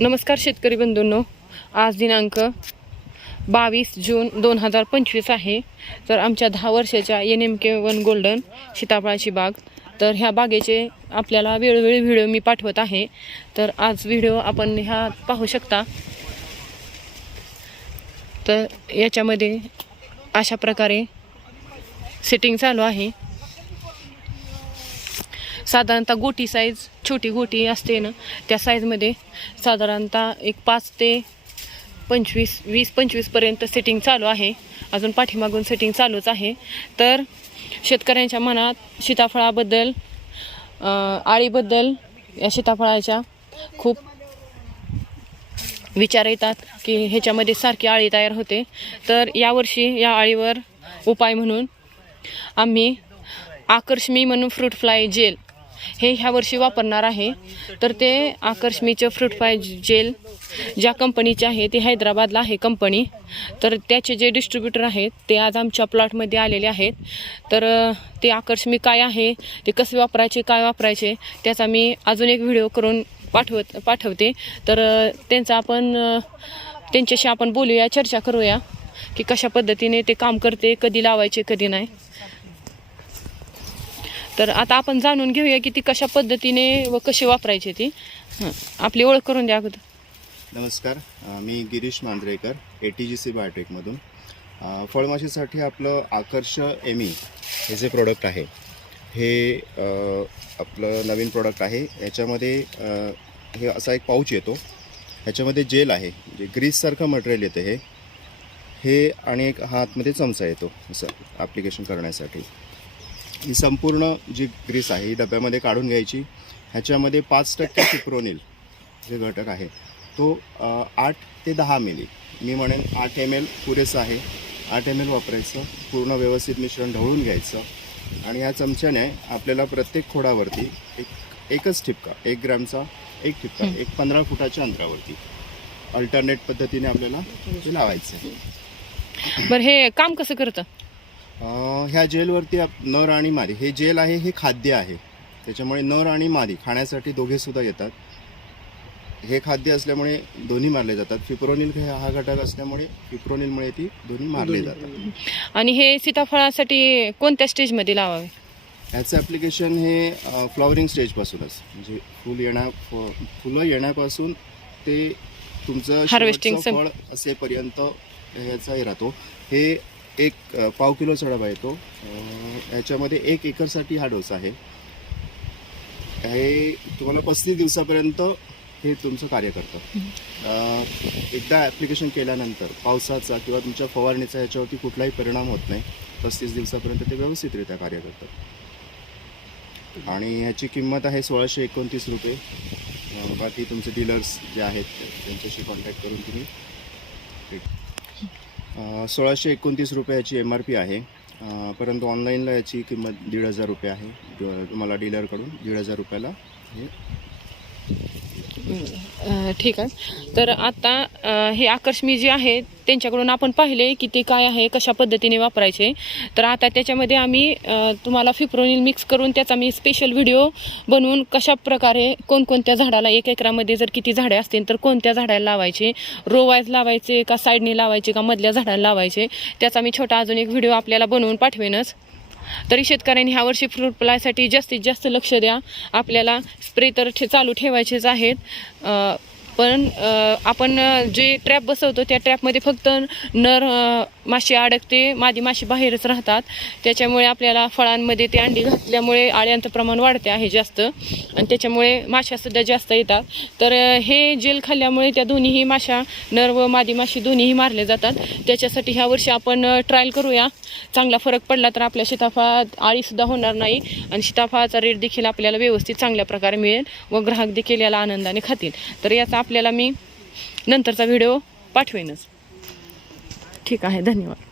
नमस्कार शेतकरी बंधूंनो. आज दिनांक बावीस जून दोन हजार पंचवीस आहे. तर आमच्या दहा वर्षाच्या N M K one golden सीताफळाची बाग. तर ह्या बागेचे आपल्याला वेळोवेळी व्हिडिओ मी पाठवत आहे. तर आज व्हिडिओ आपण ह्या पाहू शकता. तर याच्यामध्ये अशा प्रकारे सेटिंग चालू आहे. साधारणतः गोटी साईज छोटी गोटी असते ना त्या साईजमध्ये साधारणतः एक पाच ते पंचवीस वीस पंचवीसपर्यंत सेटिंग चालू आहे. अजून पाठीमागून सेटिंग चालूच आहे. तर शेतकऱ्यांच्या मनात सीताफळाबद्दल आळीबद्दल या सीताफळाच्या खूप विचार येतात की ह्याच्यामध्ये सारखी आळी तयार होते. तर यावर्षी या आळीवर उपाय म्हणून आम्ही आकर्षमी म्हणून फ्रूट फ्लाय जेल हे ह्या वर्षी वापरणार आहे. तर ते आकर्षमीचं फ्रूट फ्लाय जेल ज्या कंपनीचे आहे ते हैदराबादला आहे कंपनी तर त्याचे जे डिस्ट्रीब्युटर आहेत ते आज आमच्या प्लॉटमध्ये आलेले आहेत. तर ते आकर्षमी काय आहे ते कसे वापरायचे काय वापरायचे त्याचा मी अजून एक व्हिडिओ करून पाठवत पाठवते. तर त्यांचा आपण त्यांच्याशी आपण बोलूया चर्चा करूया की कशा पद्धतीने ते काम करते कधी लावायचे कधी नाही. तर आता आपण जाणून घेऊया की ती कशा पद्धतीने व कशी वापरायची ती. आपली ओळख करून द्या अगोदर. नमस्कार मी Girish Manjrekar A T G C बायोटेकमधून फळमाशीसाठी आपलं आकर्ष एमी हे जे प्रोडक्ट आहे हे आपलं नवीन प्रोडक्ट आहे. याच्यामध्ये हे असा एक पाऊच येतो. ह्याच्यामध्ये जेल आहे जे ग्रीससारखं मटेरियल येतं हे. हे आणि एक हा आतमध्ये चमचा येतो असं ॲप्लिकेशन करण्यासाठी. ही संपूर्ण जी ग्रीस आहे ही डब्यामध्ये काढून घ्यायची. ह्याच्यामध्ये पाच टक्के सिप्रोनिल जे घटक आहे तो आठ ते दहा मिली. मी म्हणेन आठ एम एल पुरेसं आहे. आठ एम एल वापरायचं पूर्ण व्यवस्थित मिश्रण ढवळून घ्यायचं आणि या चमच्याने आपल्याला प्रत्येक खोडावरती एक एकच ठिपका एक ग्रॅमचा एक ठिपका. एक पंधरा फुटाच्या अंतरावरती अल्टरनेट पद्धतीने आपल्याला ते लावायचं. आहे बरं हे काम कसं करतं? ह्या जेलवरती आप- नर आणि मादी हे जेल आहे हे खाद्य आहे. त्याच्यामुळे नर आणि मादी खाण्यासाठी दोघे सुद्धा येतात. हे खाद्य असल्यामुळे दोन्ही मारले जातात. फिप्रोनिल हे हा घटक असल्यामुळे फिप्रोनिलमुळे ती दोन्ही मारले जातात. आणि हे सीताफळासाठी कोणत्या स्टेजमध्ये लावावे? ह्याचं ॲप्लिकेशन हे फ्लॉवरिंग स्टेजपासूनच म्हणजे फुल येण्या फुलं येण्यापासून ते तुमचं शेवटचं फळ असेपर्यंत ह्याचा हे राहतो. हे एक पाव किलोचा डबा येतो याच्यामध्ये एक एकरसाठी हा डोस आहे. हे तुम्हाला पस्तीस दिवसापर्यंत हे तुमचं कार्य करतं. एकदा ॲप्लिकेशन केल्यानंतर पावसाचा किंवा तुमच्या फवारणीचा ह्याच्यावरती कुठलाही परिणाम होत नाही. पस्तीस दिवसापर्यंत ते व्यवस्थितरित्या कार्य करतं. आणि ह्याची किंमत आहे सोळाशे एकोणतीस रुपये. बाकी तुमचे डीलर्स जे आहेत त्यांच्याशी कॉन्टॅक्ट करून तुम्ही ठीक सोळाशे एकोणतीस रुपये याची एम आर पी आहे परंतु ऑनलाईनला याची किंमत दीड हजार रुपये आहे. तुम्हाला डीलरकडून दीड हजार रुपयाला हे ठीक आहे. तर आता हे आकर्षमी जे आहे त्यांच्याकडून आपण पाहिले की ते काय आहे कशा पद्धतीने वापरायचे. तर आता त्याच्यामध्ये आम्ही तुम्हाला फिप्रोनिल मिक्स करून त्याचा मी स्पेशल व्हिडिओ बनवून कशा प्रकारे कोणकोणत्या झाडाला एक एकरामध्ये जर किती झाडे असतील तर कोणत्या झाडाला लावायचे रोवायज लावायचे का साईडने लावायचे का मधल्या झाडाला लावायचे त्याचा मी छोटा अजून एक व्हिडिओ आपल्याला बनवून पाठवेनच. तरी शेतकऱ्यांनी ह्या वर्षी फ्रूट फ्लायसाठी जास्तीत जास्त लक्ष द्या. आपल्याला स्प्रे तर ठे चालू ठेवायचेच आहेत. पण आपण जे ट्रॅप बसवतो त्या ट्रॅपमध्ये फक्त नर माशी अडकते मादी माशी बाहेरच राहतात. त्याच्यामुळे आपल्याला फळांमध्ये ते अंडी घातल्यामुळे आळ्यांचं प्रमाण वाढते आहे जास्त. आणि त्याच्यामुळे माशासुद्धा जास्त येतात. तर हे जेल खाल्ल्यामुळे त्या दोन्हीही माशा नर व मादी माशी दोन्हीही मारले जातात. त्याच्यासाठी ह्या वर्षी आपण ट्रायल करूया. चांगला फरक पडला तर आपल्या शिताफात आळीसुद्धा होणार नाही. आणि शिताफाचा रेट देखील आपल्याला व्यवस्थित चांगल्या प्रकारे मिळेल व ग्राहक देखील याला आनंदाने खातील. तर याचा आपल्याला मी नंतरचा व्हिडिओ पाठवेनच. ठीक आहे धन्यवाद.